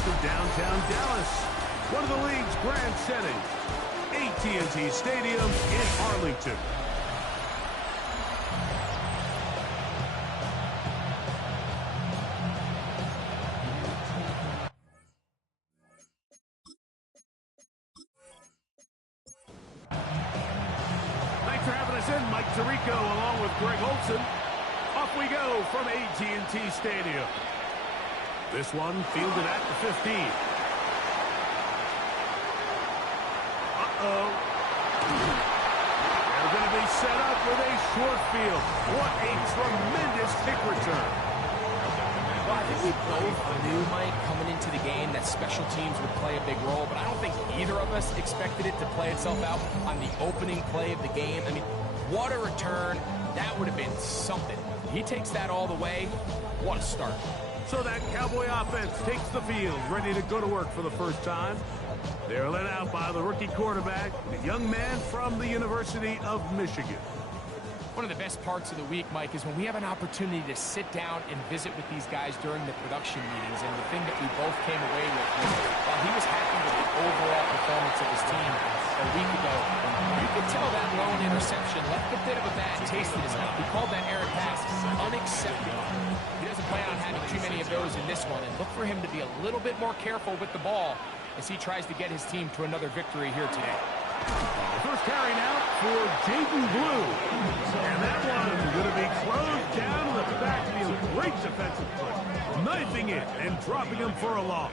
to downtown Dallas, one of the league's grand settings, AT&T Stadium in Arlington. Thanks for having us in, Mike Tirico, along with Greg Olson. Off we go from AT&T Stadium. This one fielded at the 15. Uh-oh. They're going to be set up with a short field. What a tremendous kick return. Well, I think we both knew, Mike, coming into the game that special teams would play a big role, but I don't think either of us expected it to play itself out on the opening play of the game. I mean, what a return. That would have been something. He takes that all the way. What a start. So that Cowboy offense takes the field, ready to go to work for the first time. They're led out by the rookie quarterback, the young man from the University of Michigan. One of the best parts of the week, Mike, is when we have an opportunity to sit down and visit with these guys during the production meetings. And the thing that we both came away with was, while he was happy with the overall performance of his team a week ago, you could tell that lone interception left a bit of a bad taste in his mouth. He called that errant pass unacceptable. He doesn't plan on having too many of those in this one, and look for him to be a little bit more careful with the ball as he tries to get his team to another victory here today. First carry now for Jaden Blue. And that one going to be closed down in the backfield. Great defensive play. Knifing it and dropping him for a loss.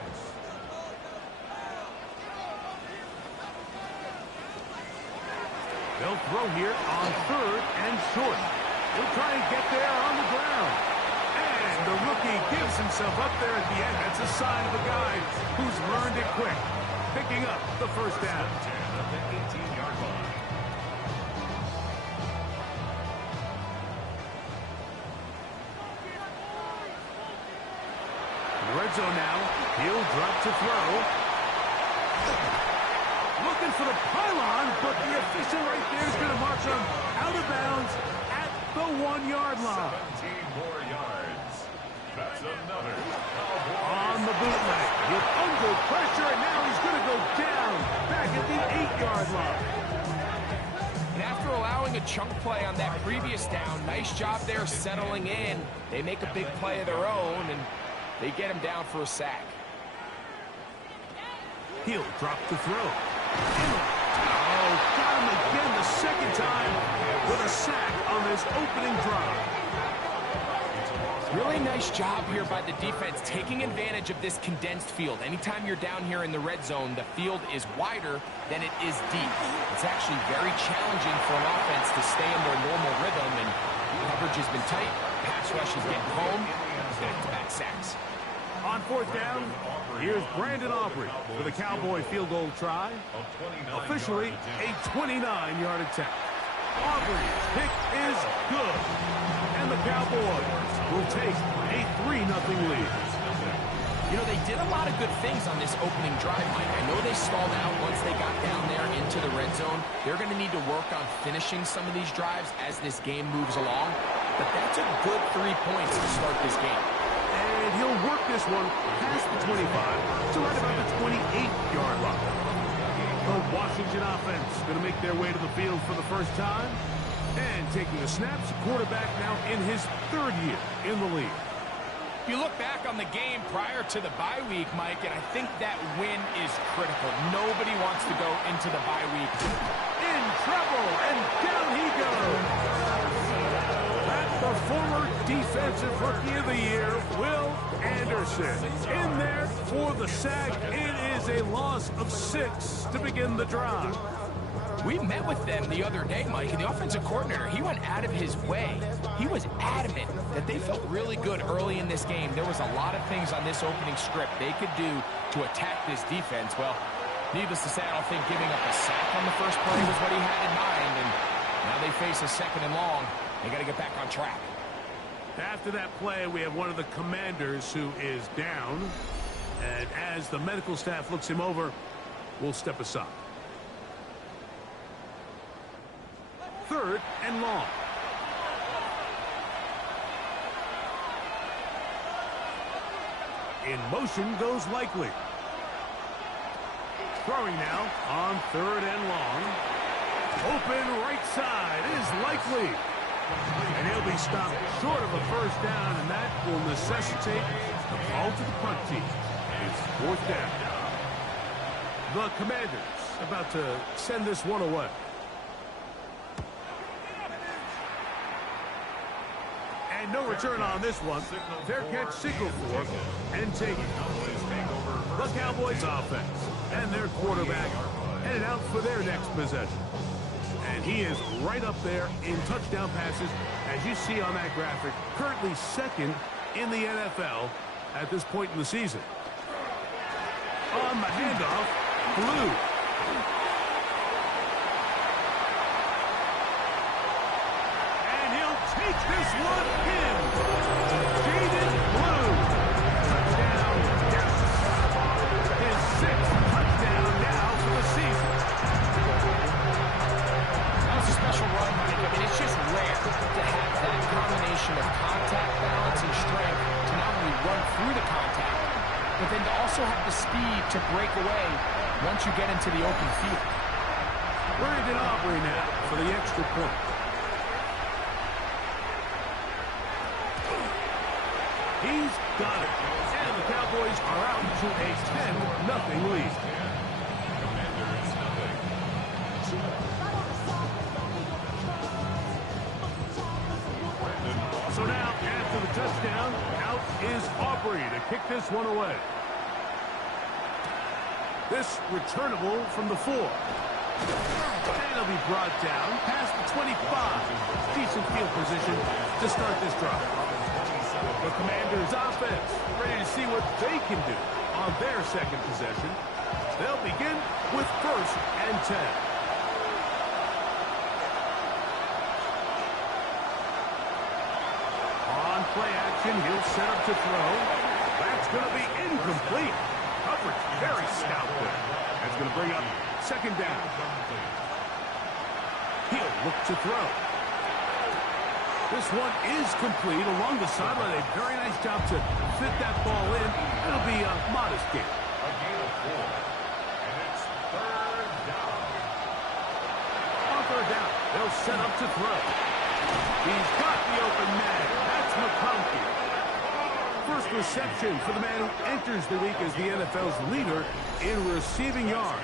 They'll throw here on 3rd and short. He'll try and get there on the ground. And the rookie gives himself up there at the end. That's a sign of a guy who's learned it quick. Picking up the first down. The 18-yard line. Red zone now. He'll drop to throw. Looking for the pylon, but the official right there is going to march him out of bounds at the 1-yard line. 17 more yards. That's another. On the bootleg, with under pressure, and now he's going to go down back at the 8-yard line. And after allowing a chunk play on that previous down, nice job there settling in. They make a big play of their own, and they get him down for a sack. He'll drop the throw. Oh, got him again the second time with a sack on this opening drive. Really nice job here by the defense, taking advantage of this condensed field. Anytime you're down here in the red zone, the field is wider than it is deep. It's actually very challenging for an offense to stay in their normal rhythm, and coverage has been tight, pass rush has been home, back-to-back sacks. On 4th down, here's Brandon Aubrey for the Cowboy field goal try. Officially a 29-yard attempt. Aubrey's pick is good. And the Cowboys will take a 3-0 lead. You know, they did a lot of good things on this opening drive, Mike. I know they stalled out once they got down there into the red zone. They're going to need to work on finishing some of these drives as this game moves along. But that's a good 3 points to start this game. And he'll work this one past the 25 to right about the 28-yard line. The Washington offense going to make their way to the field for the first time. And taking the snaps, quarterback now in his 3rd year in the league. You look back on the game prior to the bye week, Mike, and I think that win is critical. Nobody wants to go into the bye week in trouble, and down he goes. That's the former defensive rookie of the year, Will Anderson. In there for the sack. It is a loss of 6 to begin the drive. We met with them the other day, Mike, and the offensive coordinator, he went out of his way. He was adamant that they felt really good early in this game. There was a lot of things on this opening script they could do to attack this defense. Well, needless to say, I don't think giving up a sack on the first play was what he had in mind, and now they face a 2nd and long. They got to get back on track. After that play, we have one of the commanders who is down, and as the medical staff looks him over, we'll step aside. 3rd and long. In motion goes Likely. Throwing now on 3rd and long. Open right side is Likely. And he'll be stopped short of a first down, and that will necessitate the call to the punt team. It's 4th down. The Commanders about to send this one away. And no return on this one. Fair catch signal for and take it. The Cowboys offense and their quarterback headed out for their next possession. And he is right up there in touchdown passes, as you see on that graphic, currently 2nd in the NFL at this point in the season. On the handoff, Blue. And he'll take this one in. Jaden Blue. Touchdown, yes. His 6th touchdown now for the season. That was a special run, Mike. I mean, it's just rare to have that combination of contact, balance, and strength to not only run through the contact, but then to also have the speed to break away once you get into the open field. Brandon Aubrey now for the extra point. He's got it. And the Cowboys are out to a 10-0 lead. So now, after the touchdown, out is Aubrey to kick this one away. This returnable from the 4. And it'll be brought down past the 25. Decent field position to start this drive. The Commanders' offense ready to see what they can do on their 2nd possession. They'll begin with 1st and 10. On play action, he'll set up to throw. That's going to be incomplete. Coverage very stout there. That's going to bring up 2nd down. He'll look to throw. This one is complete along the sideline. A very nice job to fit that ball in. It'll be a modest gain. A gain of 4. And it's 3rd down. On 3rd down, they'll set up to throw. He's got the open man. That's McConkey. First reception for the man who enters the week as the NFL's leader in receiving yards.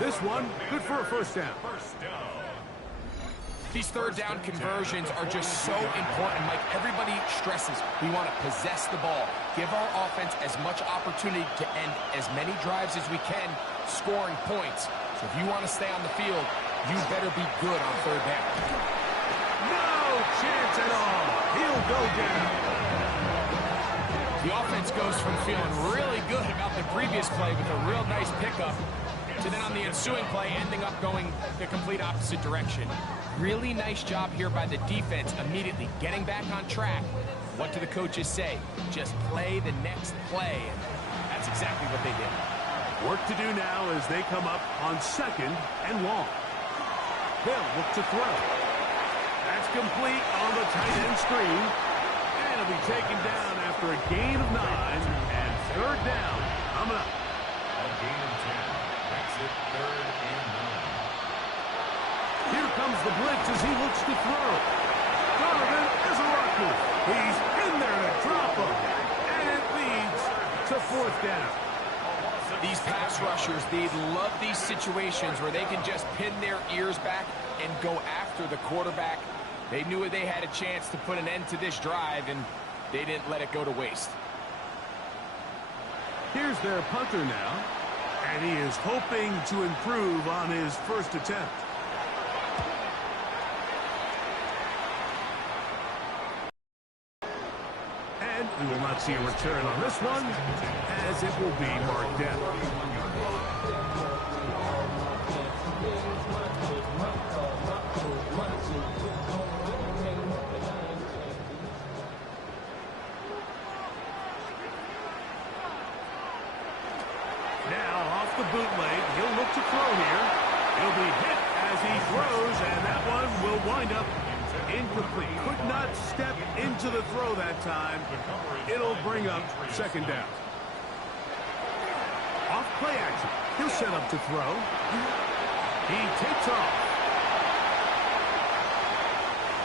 This one, good for a 1st down. These 3rd down conversions are just so important, Mike. Everybody stresses we want to possess the ball, give our offense as much opportunity to end as many drives as we can, scoring points. So if you want to stay on the field, you better be good on 3rd down. No chance at all. He'll go down. The offense goes from feeling really good about the previous play with a real nice pickup to then on the ensuing play ending up going the complete opposite direction. Really nice job here by the defense immediately getting back on track. What do the coaches say? Just play the next play. And that's exactly what they did. Work to do now as they come up on 2nd and long. They'll look to throw. That's complete on the tight end screen. And it'll be taken down after a gain of 9 and 3rd down. Coming up. A gain of 10. Makes it 3rd and 9. Here comes the blitz as he looks to throw. Donovan is a rocker. He's in there to drop him. And it leads to 4th down. These pass rushers, they love these situations where they can just pin their ears back and go after the quarterback. They knew they had a chance to put an end to this drive, and they didn't let it go to waste. Here's their punter now, and he is hoping to improve on his 1st attempt. And we will not see a return on this one, as it will be marked down. Now off the bootleg, he'll look to throw here. He'll be hit as he throws, and that one will wind up incomplete. Could not step into the throw that time. It'll bring up 2nd down. Off play action. He'll set up to throw. He takes off.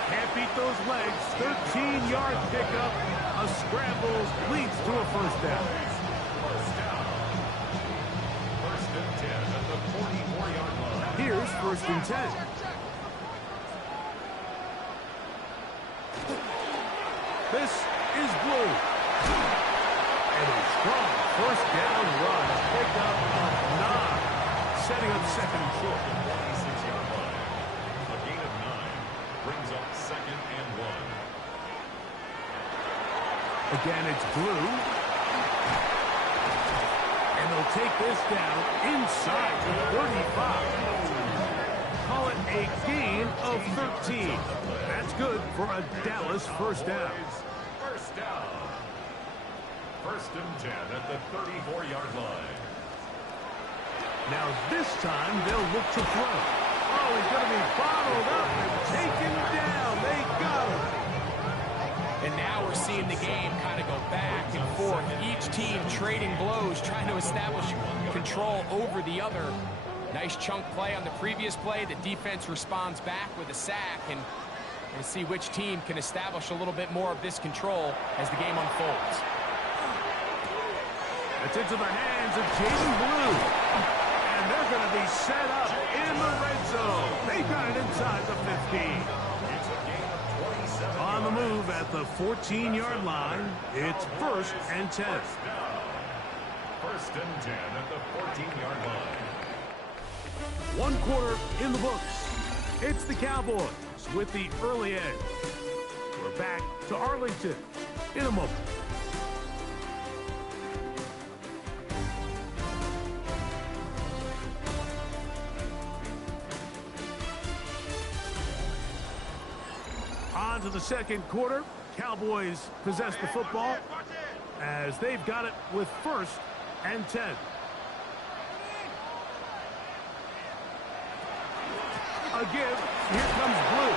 Can't beat those legs. 13-yard pickup. A scramble leads to a first down. First and 10 at the 44-yard line. Here's first and 10. This is blue. And a strong first down run. Pickup of 9. Setting up second and short. 26-yard line. A gain of 9 brings up second and 1. Again, it's blue. And they'll take this down inside the 35. Call it a gain of 13. That's good for a Dallas first down. First down. First and 10 at the 34-yard line. Now this time they'll look to throw. Oh, he's going to be bottled up and taken down. They got him. And now we're seeing the game kind of go back and forth. Each team trading blows, trying to establish control over the other. Nice chunk play on the previous play. The defense responds back with a sack, and we'll see which team can establish a little bit more of this control as the game unfolds. It's into the hands of Jaden Blue. And they're going to be set up in the red zone. They've got it inside the 15. It's a gain of 27. On the move at the 14-yard line, it's first and 10. First and 10 at the 14-yard line. 1 quarter in the books. It's the Cowboys with the early edge. We're back to Arlington in a moment. On to the second quarter. Cowboys possess the football as they've got it with first and 10. A give. Here comes Blue.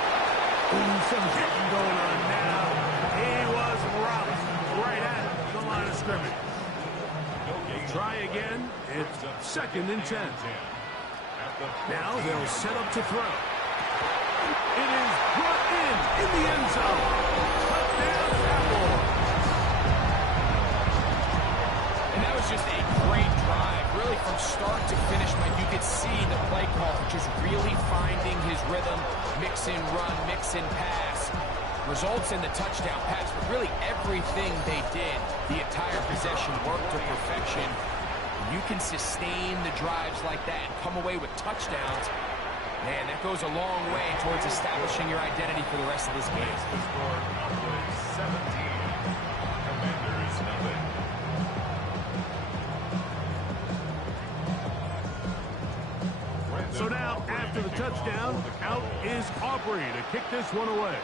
Ooh, some hitting going on now. He was robbed right at the line of scrimmage. Try again. It's second and 10. Now they'll set up to throw. It is brought in the end zone. Touchdown, Cowboys. And that was just a great drive. Really from start to finish, Mike, you could see the play call just really finding his rhythm. Mix in run, mix in pass. Results in the touchdown pass, but really everything they did, the entire possession worked to perfection. You can sustain the drives like that, come away with touchdowns. Man, that goes a long way towards establishing your identity for the rest of this game. The score, Cowboys 17. Commanders nothing. So now, after the touchdown, out is Aubrey to kick this one away.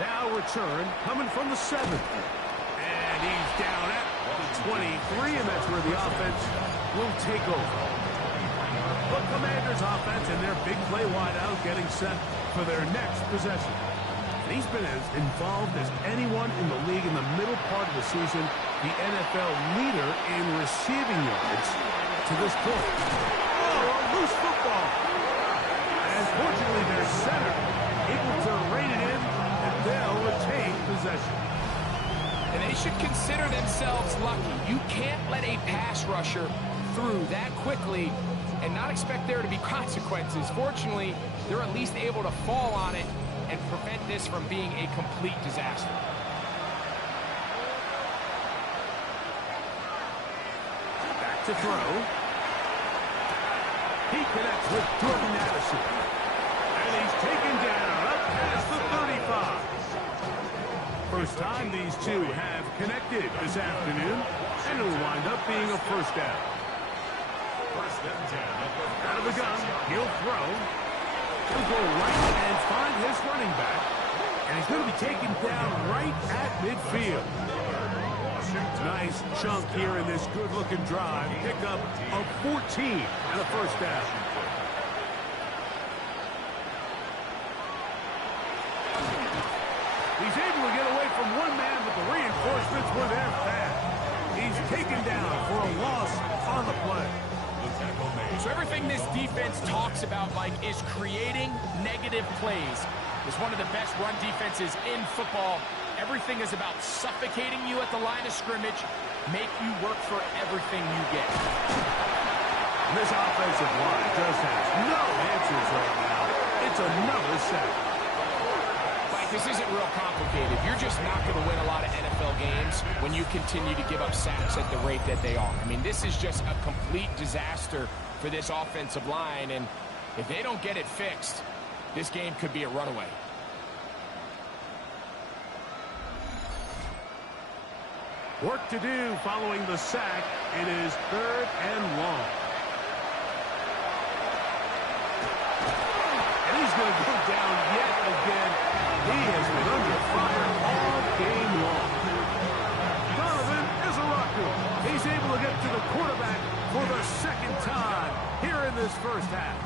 Now return coming from the 7. And he's down at the 23, and that's where the offense will take over. The Commanders offense and their big play wideout getting set for their next possession. And he's been as involved as anyone in the league in the middle part of the season, the NFL leader in receiving yards to this point. Oh, a loose football. And fortunately, their center able to rein it in, and they'll retain possession. And they should consider themselves lucky. You can't let a pass rusher through that quickly and not expect there to be consequences. Fortunately, they're at least able to fall on it and prevent this from being a complete disaster. Back to throw. He connects with Jordan Addison. And he's taken down up past the 35. First time these two have connected this afternoon, and it'll wind up being a first down. First and 10. Out of the gun, he'll throw. He'll go right and find his running back. And he's going to be taken down right at midfield. Nice chunk here in this good-looking drive. Pick up of 14 and a first down. He's able to get away from one man, but the reinforcements were there fast. He's taken down for a loss on the play. So everything this defense talks about, Mike, is creating negative plays. It's one of the best run defenses in football. Everything is about suffocating you at the line of scrimmage, make you work for everything you get. This offensive line just has no answers right now. It's another sack. Mike, this isn't real complicated. You're just not going to win a lot of NFL games when you continue to give up sacks at the rate that they are. I mean, this is just a complete disaster for this offensive line, and if they don't get it fixed, this game could be a runaway. Work to do following the sack. It is 3rd and long. And he's going to go down yet again. He has been under fire all game long. Donovan is a rocker. He's able to get to the quarterback for the 2nd time here in this first half.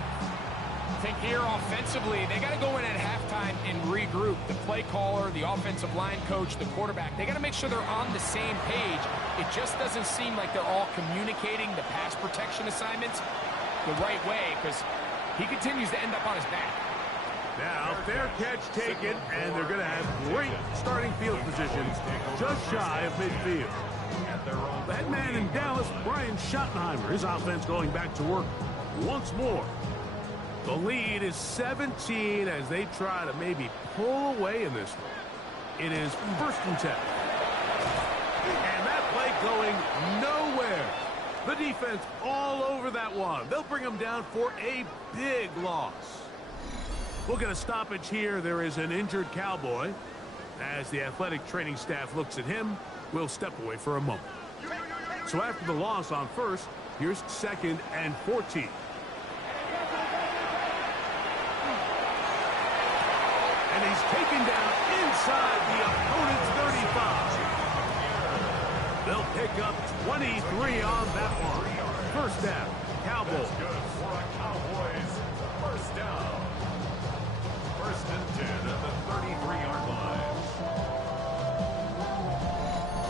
I think here offensively, they got to go in at halftime and regroup. The play caller, the offensive line coach, the quarterback, they got to make sure they're on the same page. It just doesn't seem like they're all communicating the pass protection assignments the right way, because he continues to end up on his back. Now, fair catch taken, and they're going to have great starting field position just shy of midfield. That man in Dallas, Brian Schottenheimer, his offense going back to work once more. The lead is 17 as they try to maybe pull away in this one. It is 1st and 10. And that play going nowhere. The defense all over that one. They'll bring them down for a big loss. We'll get a stoppage here. There is an injured Cowboy. As the athletic training staff looks at him, we'll step away for a moment. So after the loss on 1st, here's 2nd and 14. And he's taken down inside the opponent's 35. They'll pick up 23 on that one. 1st down, Cowboys. Good for a Cowboys 1st down. 1st and 10 at the 33-yard line.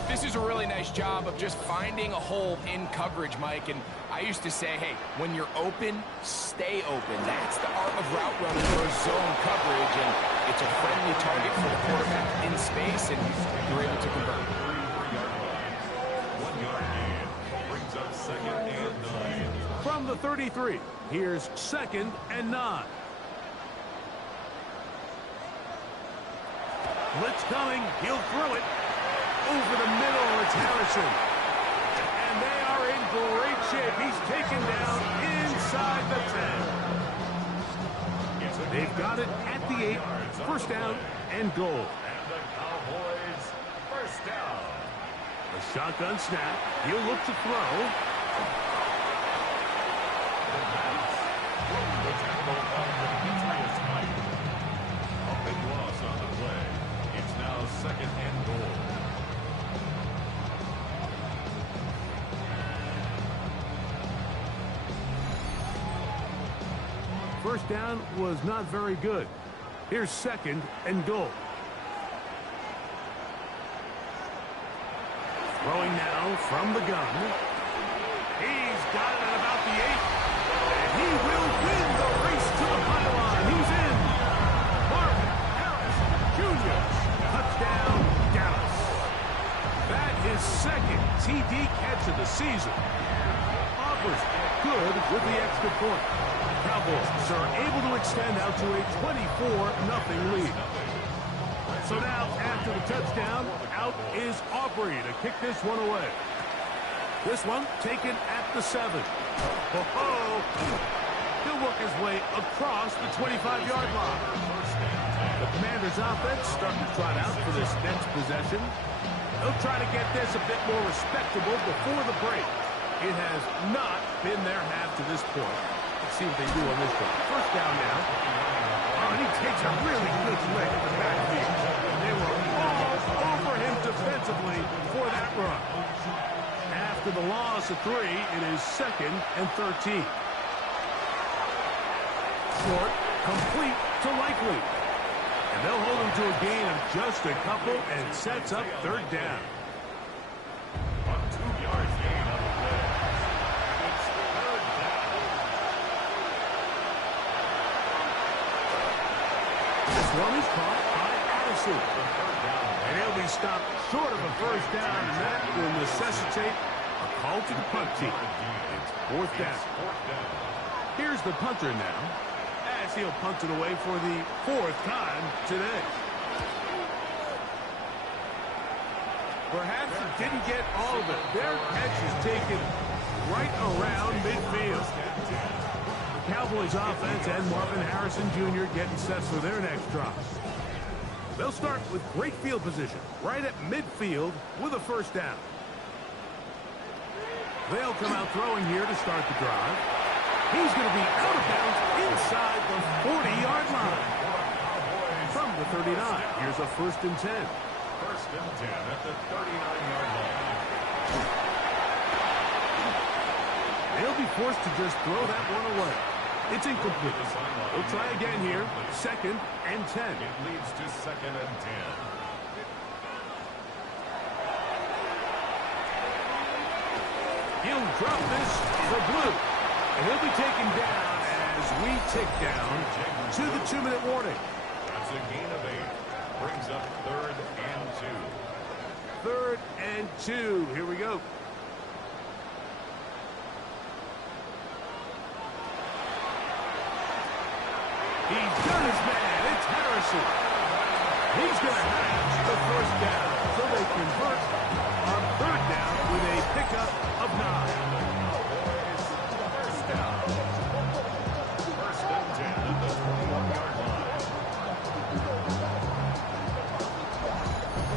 This is a really nice job of just finding a hole in coverage, Mike. And I used to say, hey, when you're open, stay open. That's the art of route running or zone coverage. And it's a friendly target for the quarterback in space, and you're able to convert. 1-yard gain brings up 2nd and 9. From the 33, here's 2nd and 9. Blitz coming. He'll throw it. Over the middle, it's Harrison. And they are in great shape. He's taken down inside the 10. They've got it at the 8. 1st down and goal. And the Cowboys 1st down. A shotgun snap. He'll look to throw. The tackle on the Patriots Mike. A big loss on the play. It's now 2nd and goal. First down was not very good. Here's 2nd and goal. Throwing now from the gun. He's got it at about the 8. And he will win the race to the pylon. He's in. Marvin Harris Jr. Touchdown, Dallas. That is 2nd TD catch of the season. Auburn's good with the extra point. Cowboys are able to extend out to a 24-0 lead. So now, after the touchdown, out is Aubrey to kick this one away. This one taken at the 7. He'll work his way across the 25-yard line. The Commanders' offense starting to trot out for this next possession. They'll try to get this a bit more respectable before the break. It has not been their half to this point. Let's see what they do on this one. 1st down now. Oh, and he takes a really good leg at the backfield. They were all over him defensively for that run. After the loss of 3, it is 2nd and 13. Short, complete to Likely. And they'll hold him to a gain of just a couple and sets up 3rd down. On 2 yards. This one is caught by Addison. And he'll be stopped short of a first down, and that will necessitate a call to the punt team. It's fourth down. Here's the punter now, as he'll punt it away for the fourth time today. Perhaps he didn't get all of it. Their catch is taken right around midfield. The Cowboys offense and Marvin Harrison Jr. getting set for their next drive. They'll start with great field position right at midfield with a first down. They'll come out throwing here to start the drive. He's going to be out of bounds inside the 40-yard line. From the 39, here's a 1st and 10. 1st and 10 at the 39-yard line. They'll be forced to just throw that one away. It's incomplete. We'll try again here. 2nd and 10. It leads to 2nd and 10. He'll drop this for Blue. And he'll be taken down as we tick down to the 2-minute warning. That's a gain of 8. Brings up 3rd and 2. 3rd and 2. Here we go. He's done his man. It's Harrison. He's going to have the first down. So they convert on 3rd down with a pickup of 9. First down. 1st and 10 at the 21-yard line.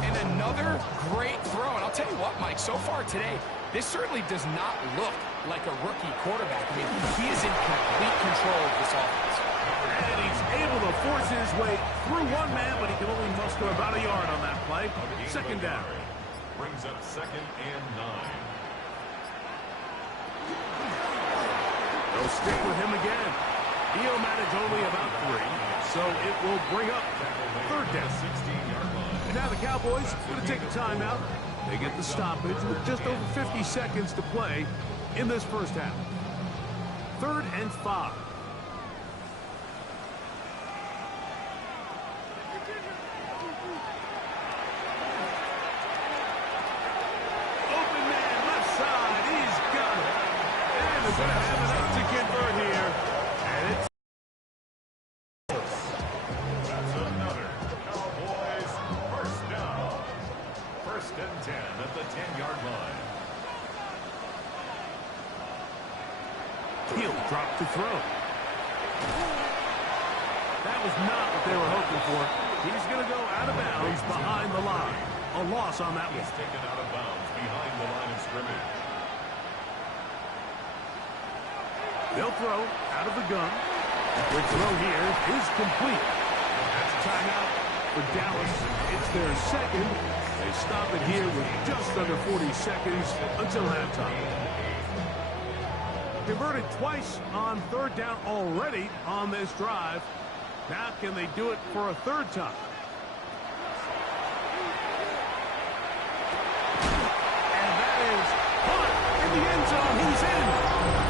And another great throw. And I'll tell you what, Mike, so far today, this certainly does not look like a rookie quarterback. I mean, he is in complete control of this offense. And he's able to force his way through one man, but he can only muster about a yard on that play. 2nd down. Brings up 2nd and 9. They'll stick with him again. He'll manage only about 3, so it will bring up 3rd down. 16-yard line. And now the Cowboys going to take a timeout. They get the stoppage with just over 50 seconds to play in this first half. 3rd and 5. Open man, left side. He's got it. And they're going to have enough to convert here. And it's That's another Cowboys first down. 1st and 10 at the 10-yard line. He'll drop to throw. That was not what they were hoping for. He's going to go out of bounds behind the line. A loss on that one. He's taken out of bounds behind the line of scrimmage. They'll throw out of the gun. The throw here is complete. That's a timeout for Dallas. It's their 2nd. They stop it here with just under 40 seconds until halftime. Converted twice on 3rd down already on this drive. Now can they do it for a 3rd time? And that is caught in the end zone. He's in.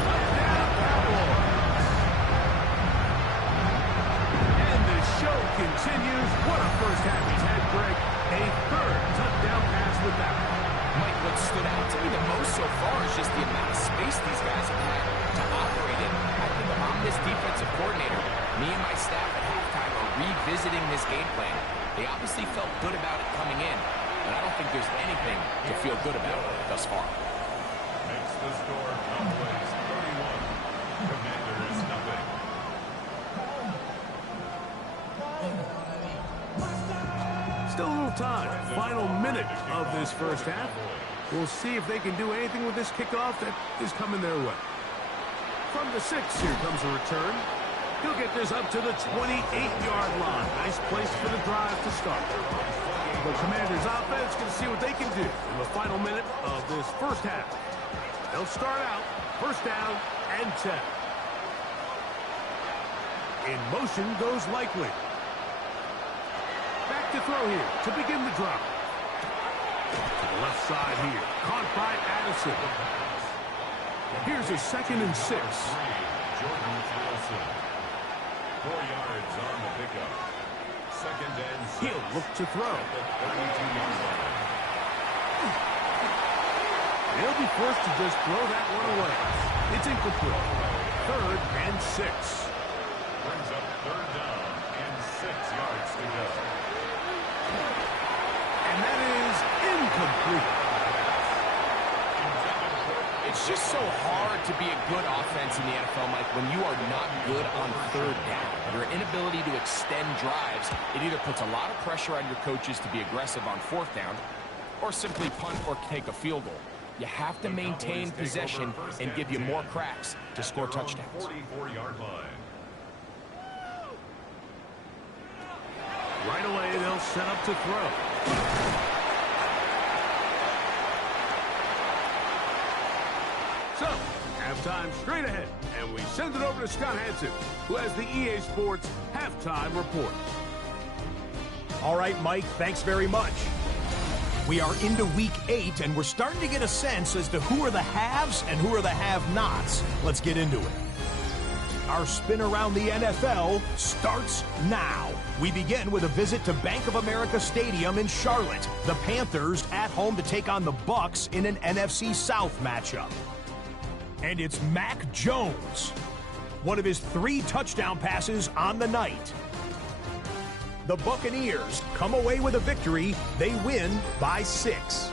Touchdown, Cowboys. And the show continues. What a first half he's had, Greg. A 3rd touchdown pass with that. Mike, what stood out to me the most so far is just the amount of space these guys have had to operate in. I think if I'm this defensive coordinator, me and my staff at halftime are revisiting this game plan. They obviously felt good about it coming in, but I don't think there's anything to feel good about thus far. Makes the score Cowboys 31. Commanders nothing. Still a little time. Final minute of this first half. We'll see if they can do anything with this kickoff that is coming their way. From the 6, here comes a return. He'll get this up to the 28-yard line. Nice place for the drive to start. The Commanders' offense going to see what they can do in the final minute of this first half. They'll start out 1st down and 10. In motion goes Likely. Back to throw here to begin the drive. To the left side here. Caught by Addison. Here's a 2nd and 6. Jordan Wilson. 4 yards on the pickup. second and 6. He'll look to throw. At the 32-yard line. He'll be forced to just throw that one away. It's incomplete. 3rd and 6. Brings up 3rd down and 6 yards to go. And that is incomplete. It's just so hard to be a good offense in the NFL, Mike, when you are not good on 3rd down. Your inability to extend drives, it either puts a lot of pressure on your coaches to be aggressive on 4th down or simply punt or take a field goal. You have to maintain possession and give you more cracks to score touchdowns. 44-yard line. Right away, they'll set up to throw. So, halftime straight ahead, and we send it over to Scott Hansen, who has the EA Sports halftime report. All right, Mike, thanks very much. We are into week 8, and we're starting to get a sense as to who are the haves and who are the have-nots. Let's get into it. Our spin around the NFL starts now. We begin with a visit to Bank of America Stadium in Charlotte. The Panthers at home to take on the Bucs in an NFC South matchup. And it's Mac Jones. One of his 3 touchdown passes on the night. The Buccaneers come away with a victory. They win by 6.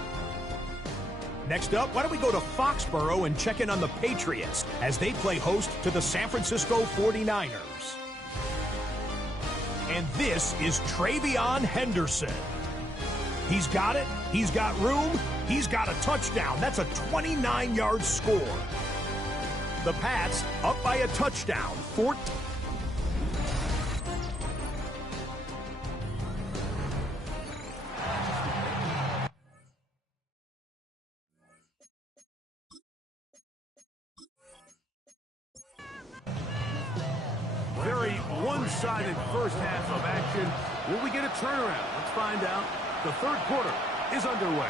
Next up, why don't we go to Foxborough and check in on the Patriots as they play host to the San Francisco 49ers. And this is Travion Henderson. He's got it. He's got room. He's got a touchdown. That's a 29-yard score. The Pats up by a touchdown, 14. Very one-sided first half of action. Will we get a turnaround? Let's find out. The 3rd quarter is underway.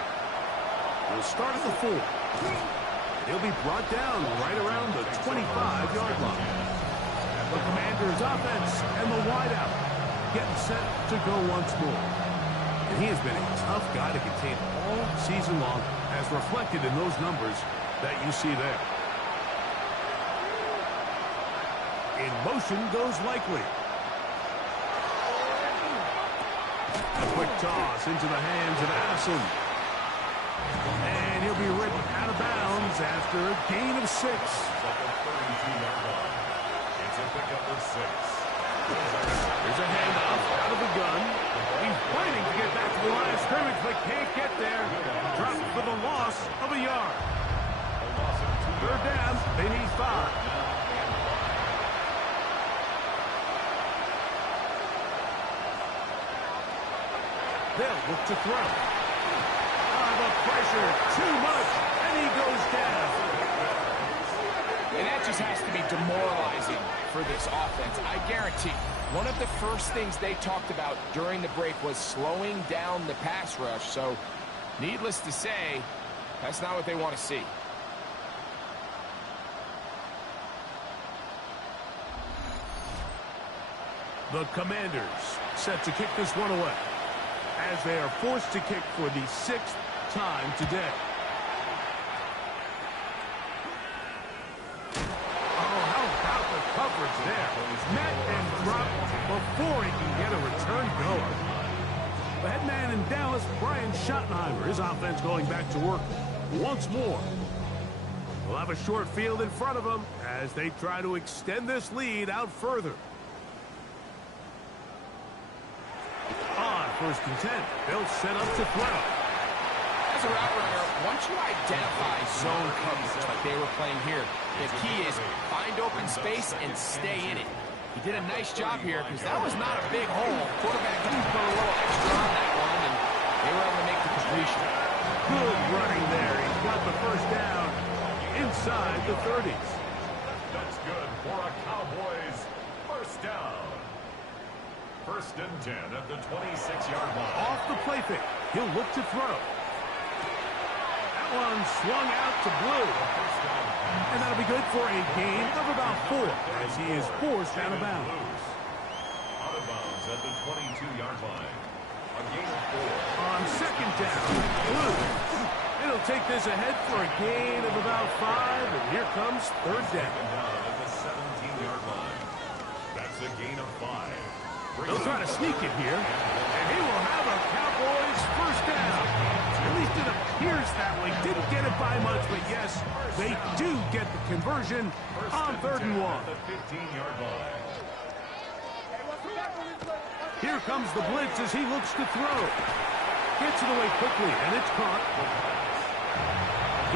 We'll start at the 4. He'll be brought down right around the 25-yard line. The Commanders' offense and the wideout getting set to go once more. And he has been a tough guy to contain all season long, as reflected in those numbers that you see there. In motion goes Likely. A quick toss into the hands of Addison. And he'll be ripped out of bounds after a gain of 6. It's a pickup of 6. There's a handoff out of the gun. He's fighting to get back to the line of scrimmage, but can't get there. Dropped for the loss of a yard. 3rd down, they need 5. They'll look to throw. The pressure, too much, and he goes down. And that just has to be demoralizing for this offense. I guarantee one of the first things they talked about during the break was slowing down the pass rush. So, needless to say, that's not what they want to see. The Commanders set to kick this one away, as they are forced to kick for the 6th time today. Oh, how about the coverage there? Met and dropped before he can get a return goer. The head man in Dallas, Brian Schottenheimer, his offense going back to work once more. We'll have a short field in front of them as they try to extend this lead out further. On 1st and 10, they'll set up to throw. As a route runner, once you identify zone coverage like they were playing here, the key is find open space and stay in it. He did a nice job here because that was not a big hole. Quarterback didn't put a little extra on that one, and they were able to make the completion. Good running there. He's got the 1st down inside the 30s. That's good for a Cowboys 1st down. 1st and 10 at the 26-yard line. Off the play fake, he'll look to throw. That one swung out to Blue. And that'll be good for a gain of about 4 as he is forced out of bounds. Out of bounds at the 22-yard line. A gain of 4. On second down, Blue. It'll take this ahead for a gain of about 5, and here comes third down. At the 17-yard line. That's a gain of 5. They'll try to sneak it here, and he will have a Cowboys first down. At least it appears that way. Didn't get it by much, but yes, they do get the conversion on 3rd and 1. The 15-yard line. Here comes the blitz as he looks to throw. Gets it away quickly, and it's caught.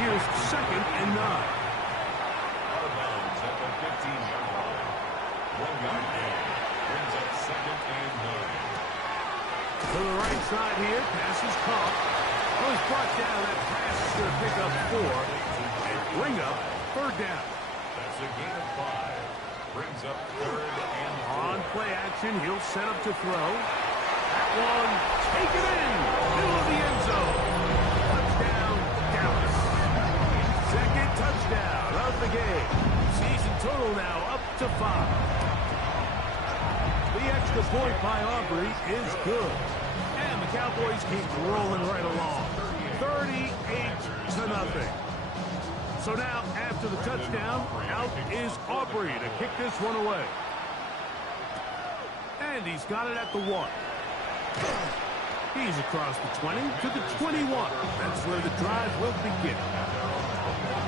Here's 2nd and 9. Out of bounds at the 15-yard line. 1-yard gain. Brings up 2nd and 9. To the right side here, pass is caught. Was brought down. That pass is going to pick up 4 and bring up 3rd down. That's a gain of 5. Brings up 3rd and 4. On play action, he'll set up to throw. That one, take it in. Middle of the end zone. Touchdown, Dallas. 2nd touchdown of the game. Season total now up to 5. The extra point by Aubrey is good. And the Cowboys keep rolling right along. 38-0. So now, after the touchdown, out is Aubrey to kick this one away. And he's got it at the 1. He's across the 20 to the 21. That's where the drive will begin.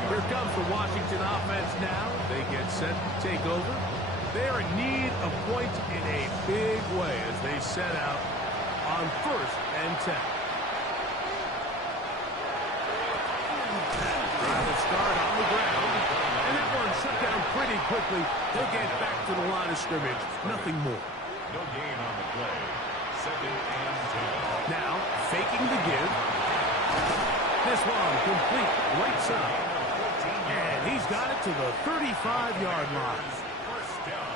Here comes the Washington offense now. They get set to take over. They're in need of points in a big way as they set out on 1st and 10. Drive will start on the ground. And that one shut down pretty quickly. They'll get back to the line of scrimmage. Nothing more. No gain on the play. 2nd and 10. Now, faking the give. This one complete right side. And he's got it to the 35-yard line. First down.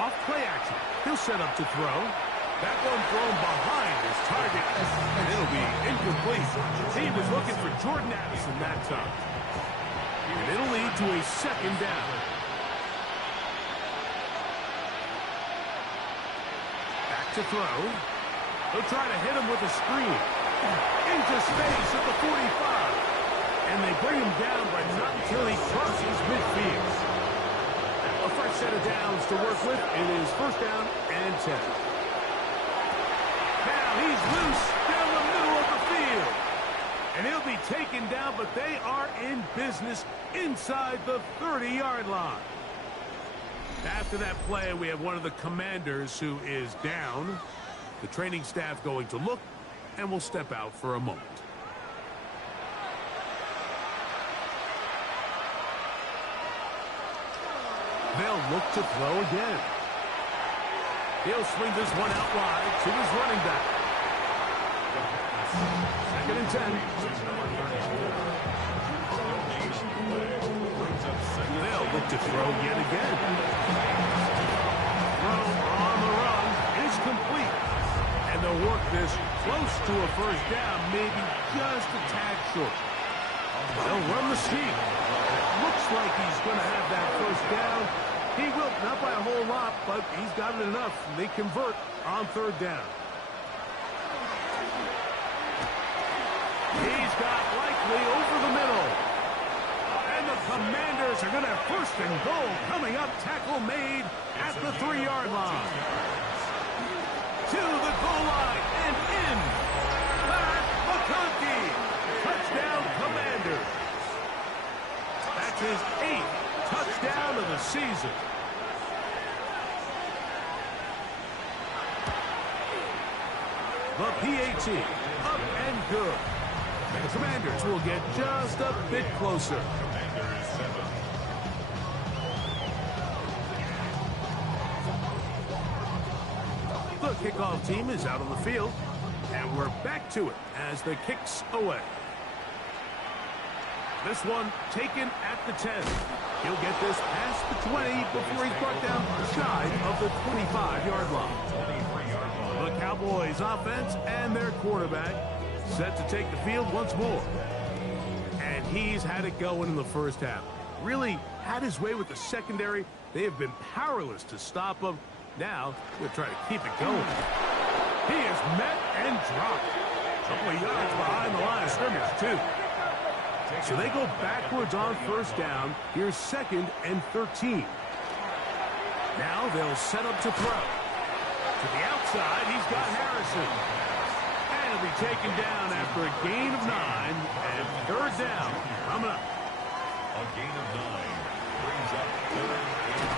Off play action. He'll set up to throw. That one thrown behind his target. And it'll be incomplete. He was looking for Jordan Addison that time. And it'll lead to a 2nd down. Back to throw. They'll try to hit him with a screen. Into space at the 45. And they bring him down, but not until he crosses midfield. A fresh set of downs to work with. It is 1st down and 10. Now he's loose down the middle of the field. And he'll be taken down, but they are in business inside the 30-yard line. After that play, we have one of the commanders who is down. The training staff going to look, and will step out for a moment. They'll look to throw again. He'll swing this one out wide to his running back. 2nd and 10. They'll look to throw yet again. Throw on the run is complete. And they'll work this close to a 1st down, maybe just a tad short. They'll run the sneak. Looks like he's going to have that 1st down. He will, not by a whole lot, but he's got it enough. They convert on 3rd down. He's got likely over the middle. And the Commanders are going to have 1st and goal coming up. Tackle made at the 3-yard line. To the goal line and in. Pat McConkey. Touchdown Commanders. That's his 8th touchdown of the season. The PAT up and good. The Commanders will get just a bit closer. Commanders 7. The kickoff team is out on the field, and we're back to it as the kicks away. This one taken at the 10. He'll get this past the 20 before he's brought down shy of the 25-yard line. The Cowboys offense and their quarterback set to take the field once more. And he's had it going in the 1st half. really had his way with the secondary. They have been powerless to stop him. Now, we'll try to keep it going. He is met and dropped. A couple of yards behind the line of scrimmage, too. So they go backwards on first down. Here's 2nd and 13. Now they'll set up to throw. To the outside, he's got Harrison. And he'll be taken down after a gain of 9 and 3rd down. Coming up. A gain of 9 brings up 3rd and 3.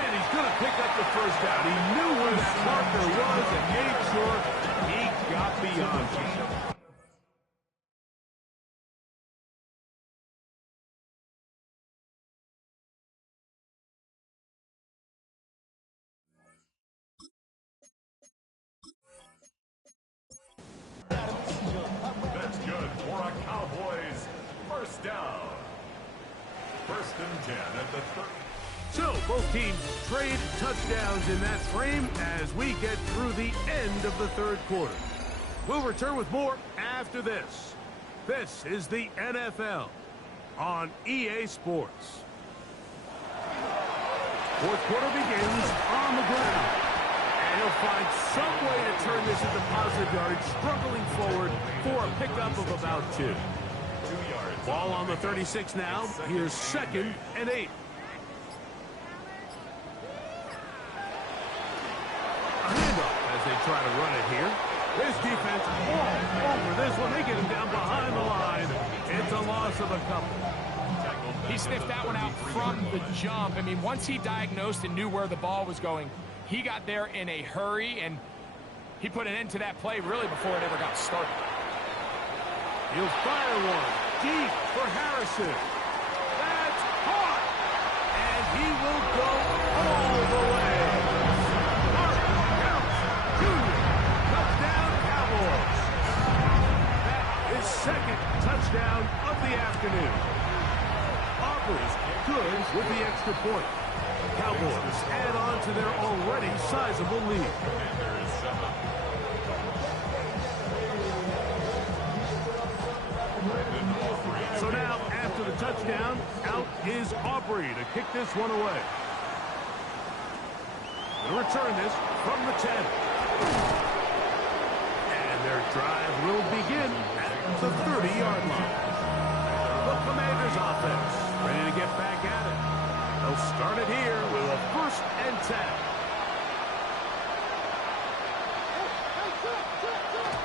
And he's going to pick up the first down. He knew where that marker was and made sure he got beyond it. That's good for a Cowboys first down. 1st and 10 at the 30. So both teams trade touchdowns in that frame as we get through the end of the 3rd quarter. We'll return with more after this. This is the NFL on EA Sports. 4th quarter begins on the ground. And he'll find some way to turn this into positive yardage, struggling forward for a pickup of about 2. 2 yards. Ball on the 36 now. Here's 2nd and 8. A handoff as they try to run it here. This defense all over this one. They get him down behind the line. It's a loss of a couple. He sniffed that one out from the jump. I mean, once he diagnosed and knew where the ball was going, he got there in a hurry, and he put an end to that play really before it ever got started. He'll fire one deep for Harrison. That's caught, and he will go all the way. Martin Counts Jr. Touchdown Cowboys. That is 2nd touchdown of the afternoon. Auburn's good with the extra point. Cowboys add on to their already sizable lead. So now, after the touchdown, out is Aubrey to kick this one away. They'll return this from the 10. And their drive will begin at the 30-yard line. The Commanders' offense ready to get back at it. They'll start it here with a 1st and 10.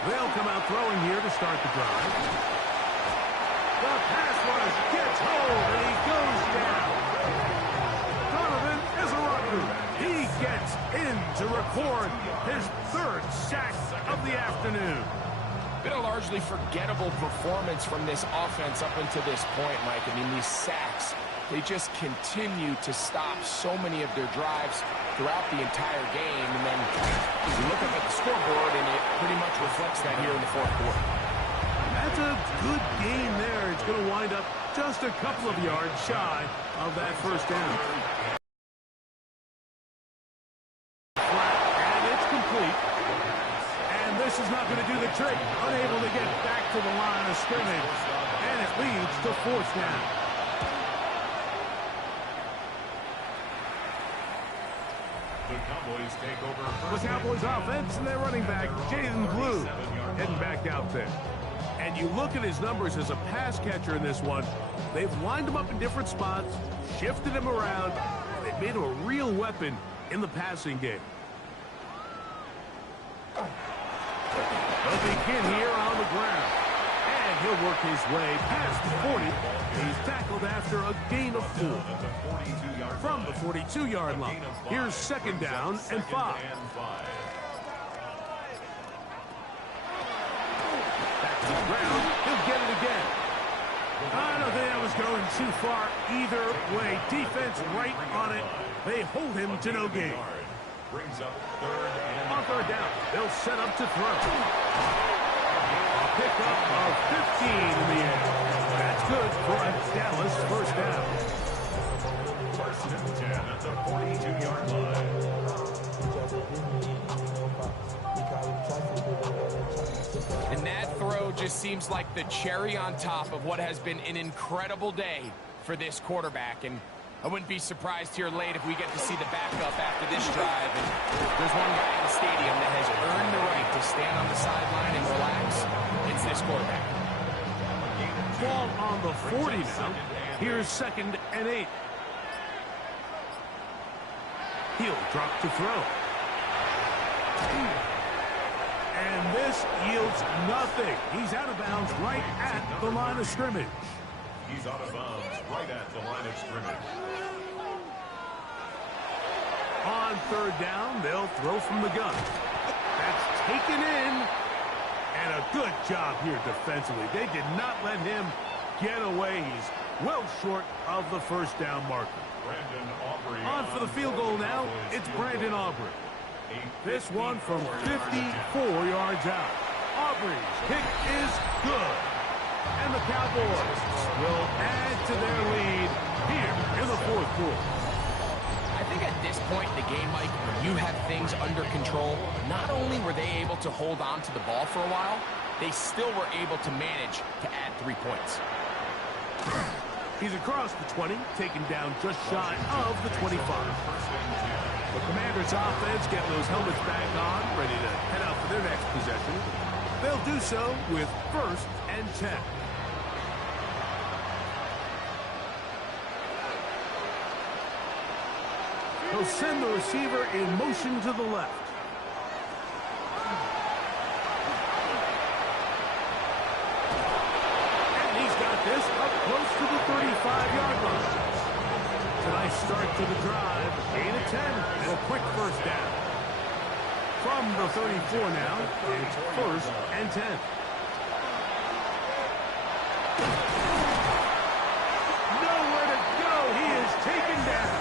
They'll come out throwing here to start the drive. The pass rush gets hold, and he goes down. Donovan Izaraku. He gets in to record his 3rd sack of the afternoon. Been a largely forgettable performance from this offense up until this point, Mike. I mean, these sacks, they just continue to stop so many of their drives throughout the entire game. And then you look up at the scoreboard, and it pretty much reflects that here in the 4th quarter. That's a good game there. It's going to wind up just a couple of yards shy of that first down. Flat, and it's complete. And this is not going to do the trick. Unable to get back to the line of scrimmage. And it leads to 4th down. The Cowboys take over. The Cowboys offense and their running back, Jaden Blue, heading back out there. And you look at his numbers as a pass catcher in this one. They've lined him up in different spots, shifted him around, and they've made him a real weapon in the passing game. They'll begin here on the ground. And he'll work his way past the 40. He's tackled after a gain of 4. From the 42-yard line. Here's 2nd down and 5. Back to the ground. He'll get it again. I don't think that was going too far either way. Defense right on it. They hold him to no gain. Brings up 3rd and on 3rd down, they'll set up to throw. A pickup of 15 in the air. That's good for a Dallas first down. 1st and 10 at the 42-yard line. And that throw just seems like the cherry on top of what has been an incredible day for this quarterback. And I wouldn't be surprised here late if we get to see the backup after this drive. And there's one guy in the stadium that has earned the right to stand on the sideline and relax. It's this quarterback. Ball on the 40 now. Here's 2nd and 8. He'll drop to throw. And this yields nothing. He's out of bounds right at the line of scrimmage. He's out of bounds right at the line of scrimmage. On 3rd down, they'll throw from the gun. That's taken in. And a good job here defensively. They did not let him get away. He's well short of the 1st down marker. On for the field goal now, it's Brandon Aubrey. This one from 54 yards out. Aubrey's kick is good. And the Cowboys will add to their lead here in the 4th quarter. I think at this point in the game, Mike, when you have things under control, not only were they able to hold on to the ball for a while, they still were able to manage to add 3 points. He's across the 20, taken down just shy of the 25. The Commanders' offense getting those helmets back on, ready to head out for their next possession. They'll do so with 1st and 10. He'll send the receiver in motion to the left. And he's got this up close to the 35-yard line. It's a nice start to the drive. Gain of 10 and a quick 1st down. From the 34 now, it's 1st and 10. Nowhere to go. He is taken down.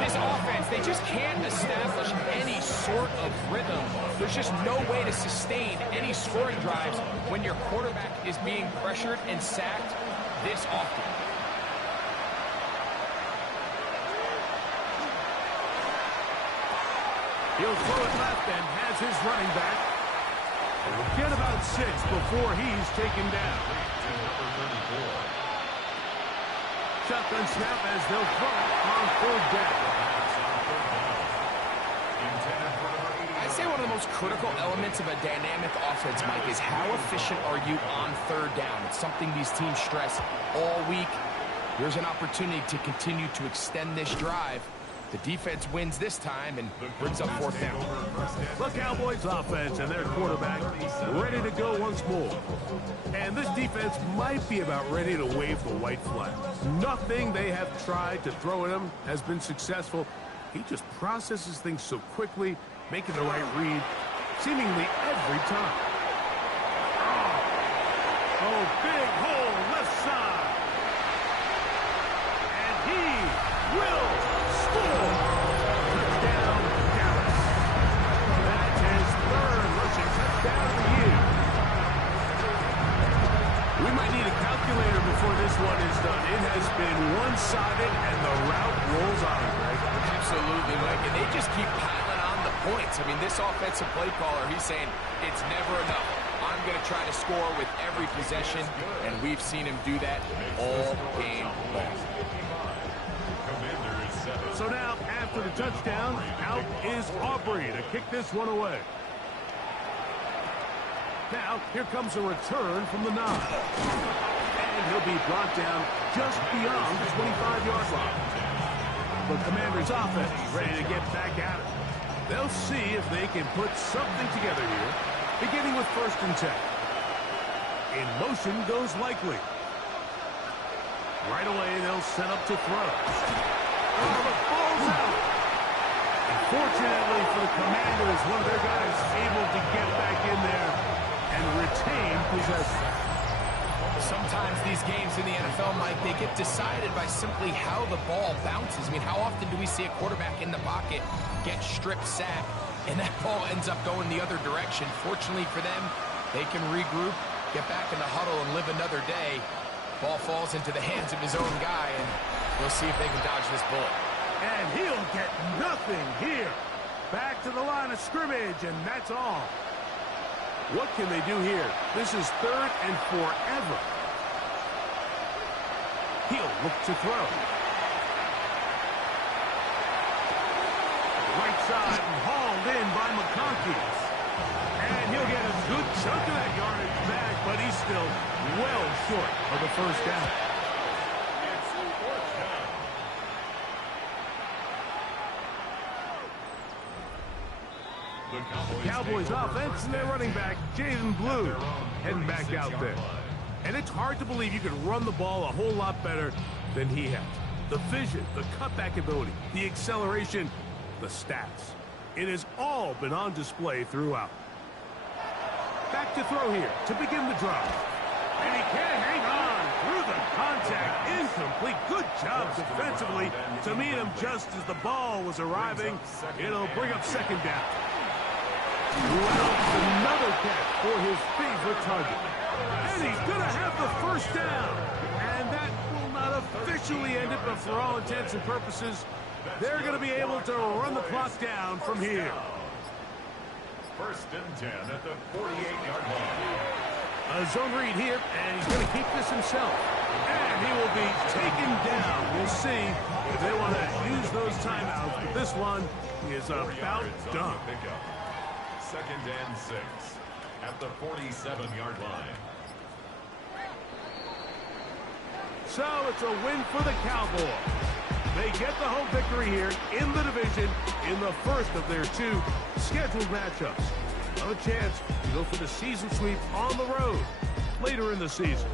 This offense, they just can't establish any sort of rhythm. There's just no way to sustain any scoring drives when your quarterback is being pressured and sacked this often. He'll throw it left and has his running back. We'll get about 6 before he's taken down. Shotgun snap as they'll throw it on 3rd down. I'd say one of the most critical elements of a dynamic offense, Mike, is how efficient are you on 3rd down. It's something these teams stress all week. Here's an opportunity to continue to extend this drive. The defense wins this time and brings up 4th down. The Cowboys offense and their quarterback ready to go once more. And this defense might be about ready to wave the white flag. Nothing they have tried to throw at him has been successful. He just processes things so quickly, making the right read seemingly every time. Oh, big hole left side. And he will score. Touchdown, Dallas. That's his 3rd rushing touchdown of the year. We might need a calculator before this one is done. It has been one-sided, and the route rolls on, Greg. Absolutely, Mike. And they just keep piling on the points. I mean, this offensive play caller, he's saying it's never enough. I'm going to try to score with every possession, and we've seen him do that all game long. So now, after the touchdown, out is Aubrey to kick this one away. Now, here comes a return from the 9. And he'll be brought down just beyond the 25-yard line. The Commanders' offense ready to get back at it. They'll see if they can put something together here, beginning with 1st and 10. In motion goes Likely. Right away, they'll set up to throw. Oh, the ball's out. Unfortunately for the Commanders, one of their guys able to get back in there and retain possession. Sometimes these games in the NFL, Mike, they get decided by simply how the ball bounces. I mean, how often do we see a quarterback in the pocket get strip sacked, and that ball ends up going the other direction? Fortunately for them, they can regroup, get back in the huddle, and live another day. Ball falls into the hands of his own guy, and we'll see if they can dodge this bullet. And he'll get nothing here. Back to the line of scrimmage, and that's all. What can they do here? This is 3rd and forever. look to throw. Right side and hauled in by McConkey. And he'll get a good chunk of that yardage back, but he's still well short of the first down. It's fourth down. The Cowboys offense and their running back, Jaden Blue, heading back out there. And it's hard to believe you can run the ball a whole lot better than he has. The vision, the cutback ability, the acceleration, the stats. It has all been on display throughout. Back to throw here to begin the drive. And he can't hang on through the contact. Incomplete. Good job defensively to meet him just as the ball was arriving. It'll bring up second down. Wow, another catch for his favorite target. And he's going to have the first down. And that will not officially end it, but for all intents and purposes, they're going to be able to run the clock down from here. First and 10 at the 48-yard line. A zone read here, and he's going to keep this himself. And he will be taken down. We'll see if they want to use those timeouts, but this one is about done. Second and 6 at the 47-yard line. So it's a win for the Cowboys. They get the home victory here in the division in the first of their two scheduled matchups. A chance to go for the season sweep on the road later in the season.